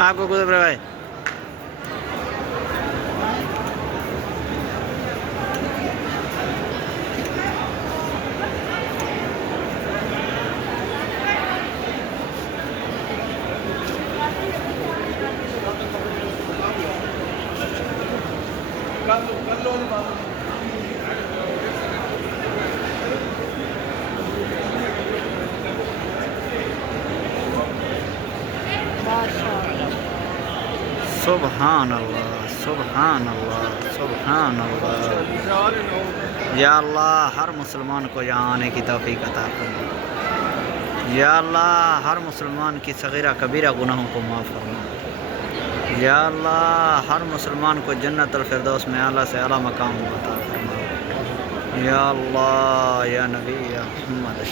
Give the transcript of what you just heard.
आपको कुछ भाई सुभान अल्लाह सुभान अल्लाह सुभान अल्लाह। या अल्लाह हर मुसलमान को यहाँ आने की तौफीक अता फरमा। या अल्लाह हर मुसलमान की सगीरा कबीरा गुनाहों को माफ़ फरमा। या अल्लाह हर मुसलमान को जन्नतुल फिरदौस में आला से आला मकाम अता फरमा। या अल्लाह या नबी या मोहम्मद।